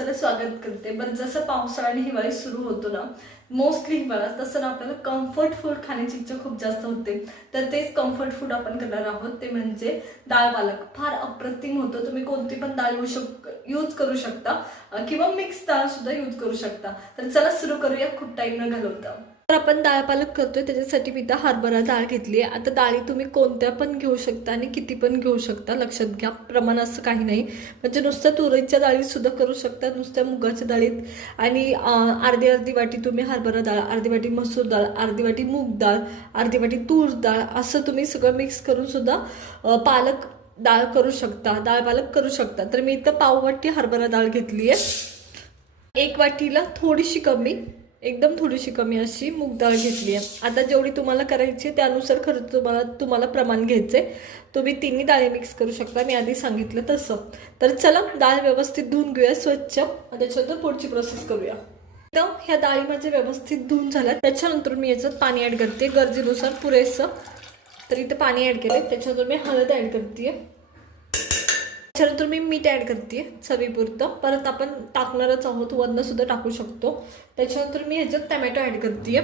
तुमचं स्वागत करते. बरं जसं पावसाळा आणि हिवाळी सुरू होतो ना मोस्टली हिवाळा तसं ना आपल्याला कम्फर्ट फूड खाण्याची इच्छा खूप जास्त होते. तर तेच कम्फर्ट फूड आपण करणार आहोत. ते म्हणजे डाळ पालक. फार अप्रतिम होतं. तुम्ही कोणती पण डाळ येऊ शक यूज करू शकता. किंवा मिक्स डाळ सुद्धा यूज करू शकता. तर चला सुरू करूया. खूप टाईम न घालवता. तर आपण डाळ पालक करतोय त्याच्यासाठी मी इथं हरभरा डाळ घेतली आहे. आता डाळी तुम्ही कोणत्या पण घेऊ शकता आणि किती पण घेऊ शकता लक्षात घ्या. प्रमाण असं काही नाही. म्हणजे नुसत्या तुरीच्या डाळीतसुद्धा करू शकता नुसत्या मुगाच्या डाळीत. आणि अर्धी अर्धी वाटी तुम्ही हरभरा डाळ अर्धी वाटी मसूर डाळ अर्धी वाटी मूग डाळ अर्धी वाटी तूर डाळ असं तुम्ही सगळं मिक्स करूनसुद्धा पालक डाळ करू शकता डाळ पालक करू शकता. तर मी इथं पाव वाटी हरभरा डाळ घेतली आहे. एक वाटीला थोडीशी कमी एकदम थोडीशी कमी अशी मूग डाळ घेतली आहे. आता जेवढी तुम्हाला करायची आहे त्यानुसार खरं तुम्हाला तुम्हाला प्रमाण घ्यायचं आहे. तुम्ही तिन्ही डाळी मिक्स करू शकता. मी आधी सांगितलं तसं. तर चला डाळ व्यवस्थित धुवून घेऊया स्वच्छ. त्याच्यानंतर पुढची प्रोसेस करूया. तर ह्या डाळी माझ्या व्यवस्थित धुवून झाल्या. त्याच्यानंतर मी याच्यात पाणी ॲड करते. गरजेनुसार पुरेसं. तर इथं पाणी ॲड केलं त्याच्यानंतर मी हळद ॲड करते त्याच्यानंतर मी मीठ ॲड करते चवीपुरतं. परत आपण टाकणारच आहोत वरनं सुद्धा टाकू शकतो. त्याच्यानंतर मी ह्याच्यात टमॅटो ॲड करते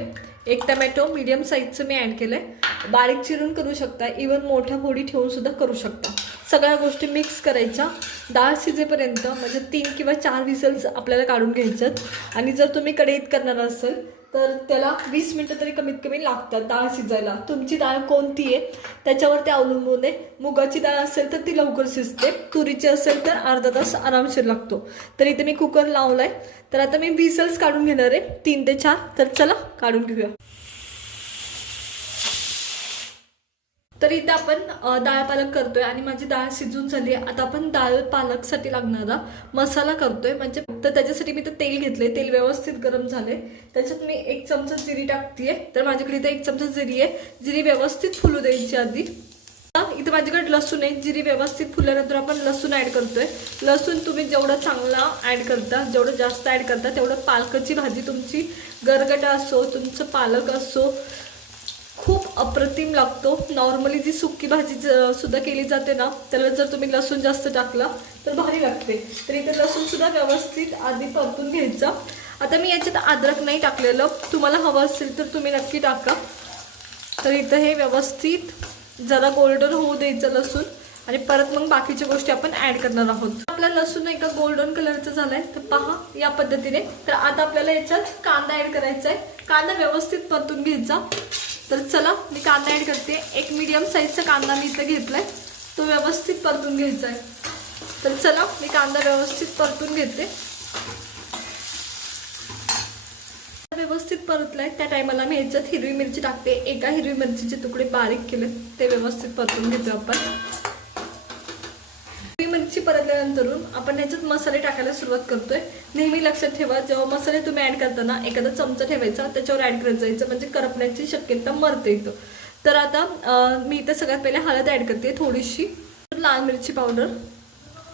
एक टमॅटो मीडियम साईजचं मी ॲड केलं आहे बारीक चिरून करू शकता इवन मोठ्या फोडी ठेवूनसुद्धा करू शकता. सगळ्या गोष्टी मिक्स करायच्या. डाळ शिजेपर्यंत म्हणजे तीन किंवा चार विसल्स आपल्याला काढून घ्यायच्यात आणि जर तुम्ही कढईत करणार असेल तर त्याला वीस मिनटं तरी कमीत कमी लागतात डाळ शिजायला. तुमची डाळ कोणती आहे? त्याच्यावर ते अवलंबून आहे. मुगाची डाळ असेल तर ती लवकर शिजते. तुरीची असेल तर अर्धा तास आरामशीर लागतो. तर इथे मी कुकर लावला आहे तर आता मी विसल्स काढून घेणार आहे. तीन ते चार. तर चला काढून घेऊया. तर इथे आपण डाळ पालक करतोय आणि माझी डाळ शिजून झाली आहे. आता आपण डाळ पालकसाठी लागणारा मसाला करतोय. म्हणजे तर त्याच्यासाठी मी तर तेल घेतले तेल व्यवस्थित गरम झाले त्याच्यात मी एक चमचा जिरी टाकतीये. तर माझ्याकडे इथे एक चमचा जिरी आहे. जिरी व्यवस्थित फुलू द्यायची आधी. इथे इथं माझ्याकडे लसूण आहे. जिरी व्यवस्थित फुलल्यानंतर आपण लसूण ॲड करतोय. लसूण तुम्ही जेवढं चांगला ॲड करता जेवढं जास्त ॲड करता तेवढं पालकाची भाजी तुमची गरगटा असो तुमचं पालक असो खूप अप्रतिम लागतो. नॉर्मली जी सुकी भाजी ज- सुद्धा केली जाते ना त्याला जर तुम्ही लसूण जास्त टाकला तर भारी लागते. तर इथे लसूण सुद्धा व्यवस्थित आधी परतून घ्यायचा. आता मी याच्यात अद्रक नाही टाकलेलं. तुम्हाला हवं असेल तर तुम्ही नक्की टाका. तर इथं हे व्यवस्थित जरा गोल्डन होऊ द्यायचं लसूण. आणि परत मग बाकीच्या गोष्टी आपण ॲड करणार आहोत. आपला लसूण एका गोल्डन कलरचा आहे तर पहा या पद्धतीने. तर आता आपल्याला याच्यात कांदा ॲड करायचा आहे कांदा व्यवस्थित परतून घ्यायचा. तर चला मी कांदा ऍड करते. एक मीडियम साईजचा कांदा मी इथं घेतलाय. तो व्यवस्थित परतून घ्यायचा आहे. तर चला मी कांदा व्यवस्थित परतून घेते. व्यवस्थित परतलाय. त्या टायमाला मी ह्याच्यात हिरवी मिरची टाकते. एका हिरवी मिरचीचे तुकडे बारीक केले ते व्यवस्थित परतून घेतो आपण. मिरची परतल्यानंतर आपण ह्याच्यात मसाले टाकायला सुरुवात करतोय. नेहमी लक्षात ठेवा जेव्हा मसाले तुम्ही ऍड करताना एखादा चमचा ठेवायचा त्याच्यावर ऍड करत जायचं म्हणजे करपण्याची शक्यता मरते इथं. तर आता मी इथं सगळ्यात पहिले हळद ऍड करते थोडीशी. लाल मिरची पावडर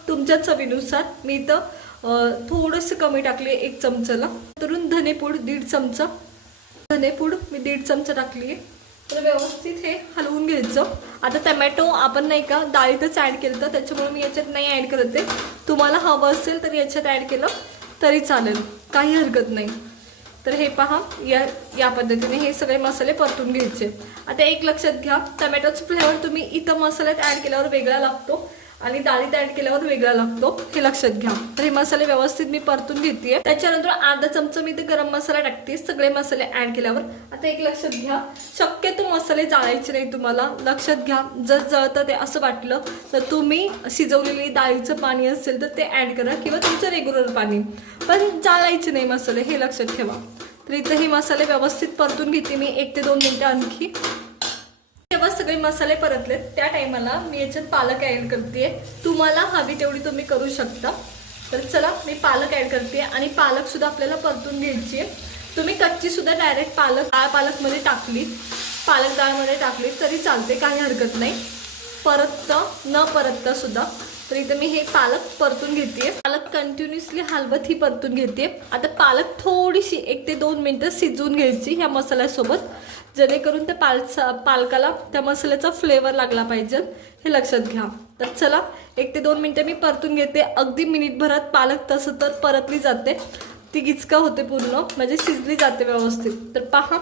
तुमच्या चवीनुसार मी इथं थोडंसं कमी टाकले एक चमचाला तरून धनेपूड दीड चमचा. धनेपूड मी दीड चमचा टाकली आहे. तर व्यवस्थित हे हलवून घ्यायचं. आता टमॅटो आपण नाही का डाळीतच ॲड केलं तर त्याच्यामुळे मी याच्यात नाही ॲड करत आहे. तुम्हाला हवं असेल तर याच्यात ॲड केलं तरी चालेल. काही हरकत नाही. तर हे पहा या या पद्धतीने हे सगळे मसाले परतून घ्यायचे. आता एक लक्षात घ्या टमॅटोचा फ्लेवर तुम्ही इथं मसाल्यात ॲड केल्यावर वेगळा लागतो. आणि डाळीत ऍड केल्यावर वेगळा लागतो. हे लक्षात घ्या. तर हे मसाले व्यवस्थित मी परतून घेते त्याच्यानंतर अर्धा चमचा मी ते गरम मसाला टाकते सगळे मसाले ऍड केल्यावर. आता एक लक्षात घ्या. शक्यतो मसाले जाळायचे नाही तुम्हाला. लक्षात घ्या. जर जळतं ते असं वाटलं तर तुम्ही शिजवलेली डाळीचं पाणी असेल तर ते ऍड करा किंवा तुमचं रेग्युलर पाणी. पण जाळायचे नाही मसाले. हे लक्षात ठेवा. तर इथं हे मसाले व्यवस्थित परतून घेते मी. एक ते दोन मिनटं आणखी. जेव्हा सगळे मसाले परतलेत. त्या टायमाला मी याच्यात पालक ॲड करते तुम्हाला हवी तेवढी तुम्ही करू शकता. तर चला मी पालक ॲड करते आणि पालकसुद्धा आपल्याला परतून घ्यायची आहे. तुम्ही कच्चीसुद्धा डायरेक्ट पालक डाळ पालकमध्ये टाकली. पालक डाळमध्ये टाकली तरी चालते काही हरकत नाही. परतता न परततासुद्धा तर इथं मी हे पालक परतून घेते पालक कंटिन्युअसली हलवत ही परतून घेते आता पालक थोडीशी एक ते दोन मिनटं शिजवून घ्यायची ह्या मसाल्यासोबत. जेणेकरून त्या पालचा पालकाला त्या मसाल्याचा फ्लेवर लागला पाहिजे. हे लक्षात घ्या. तर चला एक ते दोन मिनटं मी परतून घेते. अगदी मिनिटभरात पालक तसं तर परतली जाते. ती गिचका होते पूर्ण. म्हणजे शिजली जाते व्यवस्थित. तर पहा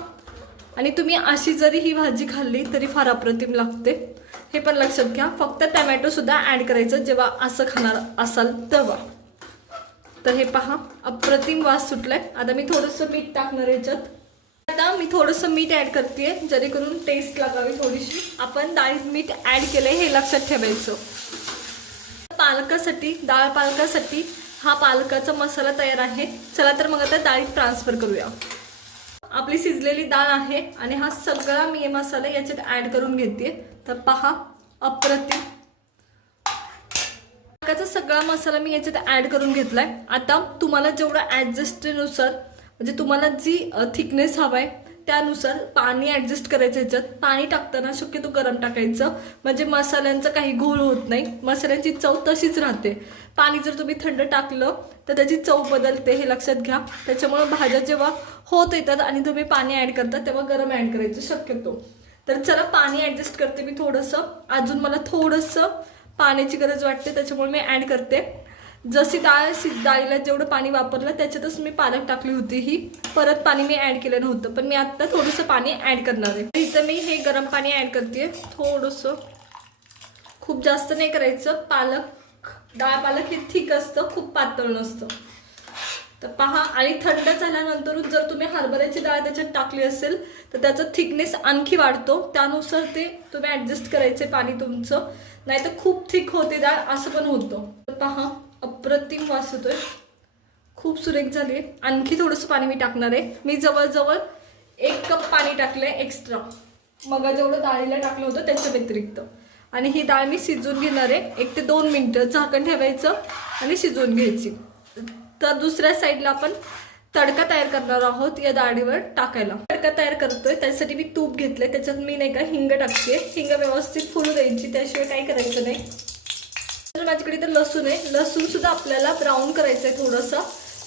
आणि तुम्ही अशी जरी ही भाजी खाल्ली तरी फार अप्रतिम लागते. हे पण लक्षात घ्या. फक्त टमॅटो ॲड करायचं. जेव्हा असं खाणार असाल तेव्हा. तर हे पहा. अप्रतिम वास सुटलाय. आता मी थोडंसं मीठ टाकणार याच्यात. आता मी थोडंसं मीठ ॲड करते. जेणेकरून टेस्ट लागावी थोडीशी. आपण डाळीत मीठ ॲड केलं हे लक्षात ठेवायचं. पालकासाठी डाळ पालकासाठी हा पालकाचा मसाला तयार आहे. चला तर मग आता डाळीत ट्रान्सफर करूया. आपली शिजलेली डाळ आहे आणि हा सगळा मी मसाला याच्यात ॲड करून घेते. तर पहा अप्रतिम. पालकाचा सगळा मसाला मी याच्यात ॲड करून घेतलाय. आता तुम्हाला जेवढा ॲडजस्टनुसार म्हणजे तुम्हाला जी थिकनेस हवा आहे त्यानुसार पाणी ॲडजस्ट करायचं याच्यात पाणी टाकताना शक्यतो गरम टाकायचं. म्हणजे मसाल्यांचा काही घोळ होत नाही. मसाल्यांची चव तशीच राहते. पाणी जर तुम्ही थंड टाकलं तर त्याची चव बदलते. हे लक्षात घ्या. त्याच्यामुळं भाज्या जेव्हा होत येतात आणि तुम्ही पाणी ॲड करता तेव्हा गरम ॲड करायचं शक्यतो. तर चला पाणी ॲडजस्ट करते मी थोडंसं. अजून मला थोडंसं पाण्याची गरज वाटते. त्याच्यामुळे मी ॲड करते. जशी डाळ डाळीला जेवढं पाणी वापरलं त्याच्यातच मी पालक टाकली होती. ही परत पाणी मी ॲड केलं नव्हतं पण मी आत्ता थोडंसं पाणी ॲड करणार आहे. इथं मी हे गरम पाणी ॲड करते थोडंसं खूप जास्त नाही करायचं. पालक डाळ पालक हे थिक असतं खूप पातळ नसतं. तर पहा आणि थंड झाल्यानंतर जर तुम्ही हरभऱ्याची डाळ त्याच्यात टाकली असेल तर त्याचा थिकनेस आणखी वाढतो. त्यानुसार ते तुम्ही ॲडजस्ट करायचे पाणी तुमचं. नाही तर खूप थिक होते डाळ असं पण होतं. तर पहा अप्रतिम वास होतोय खूप सुरेख झाली. आहे आणखी थोडंसं पाणी मी टाकणार आहे. मी जवळजवळ एक कप पाणी टाकलं आहे एक्स्ट्रा मग जेवढं डाळीला टाकलं होतं त्याच्या व्यतिरिक्त. आणि ही डाळ मी शिजवून घेणार आहे. एक ते दोन मिनटं झाकण ठेवायचं आणि शिजवून घ्यायची. तर दुसऱ्या साईडला आपण तडका तयार करणार आहोत या डाळीवर टाकायला. तडका तयार करतोय. त्यासाठी मी तूप घेतलंय. त्याच्यात मी नाही का हिंग टाकते हिंग व्यवस्थित फुलू द्यायची. त्याशिवाय काही करायचं नाही. तर माझ्याकडे तर लसूण आहे. लसूण सुद्धा आपल्याला ब्राऊन करायचं आहे थोडंसं.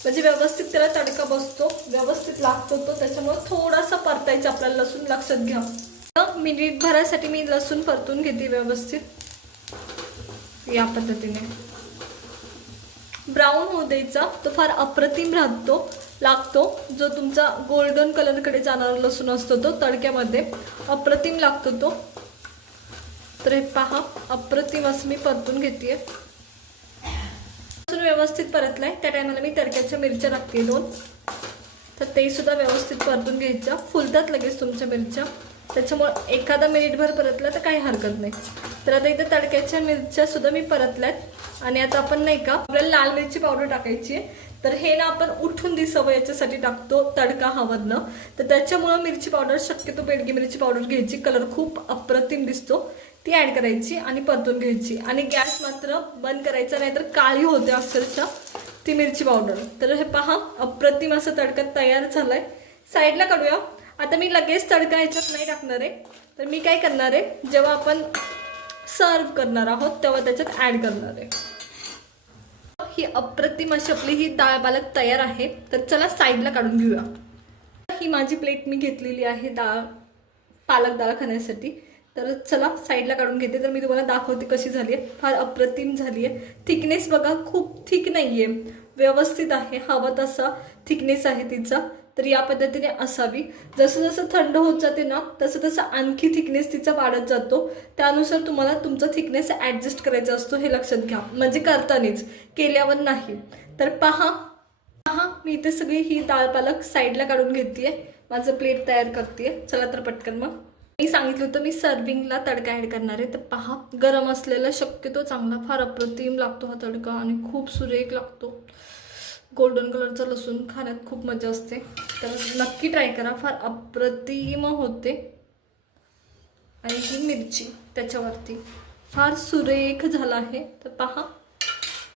म्हणजे व्यवस्थित त्याला तडका बसतो. व्यवस्थित लागतो तो. त्याच्यामुळे थोडासा परतायचा आपल्याला लसूण. लक्षात घ्या. तर मिनिटभरासाठी मी लसूण परतून घेते व्यवस्थित. या पद्धतीने. ब्राऊन होऊ द्यायचा. तो फार अप्रतिम राहतो लागतो. जो तुमचा गोल्डन कलरकडे जाणारा लसूण असतो तो तडक्यामध्ये अप्रतिम लागतो तो. तर हे पहा अप्रतिम असं मी परतून घेते लसूण व्यवस्थित परतलाय. त्या टायमाला मी तडक्याच्या मिरच्या टाकते दोन. तर ते सुद्धा व्यवस्थित परतून घ्यायच्या. फुलतात लगेच तुमच्या मिरच्या. त्याच्यामुळे एखादा मिनिटभर परतला तर काही हरकत नाही. तर आता इथे तडक्याच्या मिरच्या सुद्धा मी परतल्यात. आणि आता आपण नाही का आपल्याला लाल मिरची पावडर टाकायची आहे. तर हे ना आपण उठून दिसावं याच्यासाठी टाकतो तडका हवरनं तर त्याच्यामुळं मिरची पावडर शक्यतो बेडगी मिरची पावडर घ्यायची. कलर खूप अप्रतिम दिसतो. ती ॲड करायची आणि परतून घ्यायची. आणि गॅस मात्र बंद करायचा नाहीतर काळी होते अक्षरशः ती मिरची पावडर तर हे पहा अप्रतिम असं तडका तयार झालाय. साईडला काढूया. आता मी लगेच तडका ह्याच्यात नाही टाकणार आहे. तर मी काय करणार आहे? जेव्हा आपण सर्व करणार आहोत तेव्हा त्याच्यात ॲड करणार आहे. ही अप्रतिम अशी आपली ही डाळ पालक तयार आहे. तर चला साईडला काढून घेऊया. ही माझी प्लेट मी घेतलेली आहे डाळ पालक डाळ खाण्यासाठी. तर चला साईडला काढून घेते. तर मी तुम्हाला दाखवते कशी झाली आहे. फार अप्रतिम झाली आहे. थिकनेस बघा खूप थिक नाही आहे व्यवस्थित आहे. हवं तसा थिकनेस आहे तिचा. तर या पद्धतीने असावी. जसं जसं थंड होत जाते ना तसं तसं आणखी थिकनेस तिचा वाढत जातो. त्यानुसार तुम्हाला तुमचा थिकनेस ॲडजस्ट करायचा असतो हे लक्षात घ्या. म्हणजे करतानीच. केल्यावर नाही. तर पहा. पहा मी इथे सगळी ही डाळ पालक साईडला काढून घेते माझं प्लेट तयार करते चला तर पटकन मग. मी सांगितलं होतं मी सर्विंगला तडका ॲड करणार आहे. तर पहा गरम असलेला शक्यतो चांगला फार अप्रतिम लागतो हा तडका आणि खूप सुरेख लागतो. गोल्डन कलरचा लसूण खाण्यात खूप मजा असते. तर नक्की ट्राय करा फार अप्रतिम होते. आणि ही मिरची त्याच्यावरती. फार सुरेख झाला आहे. तर पहा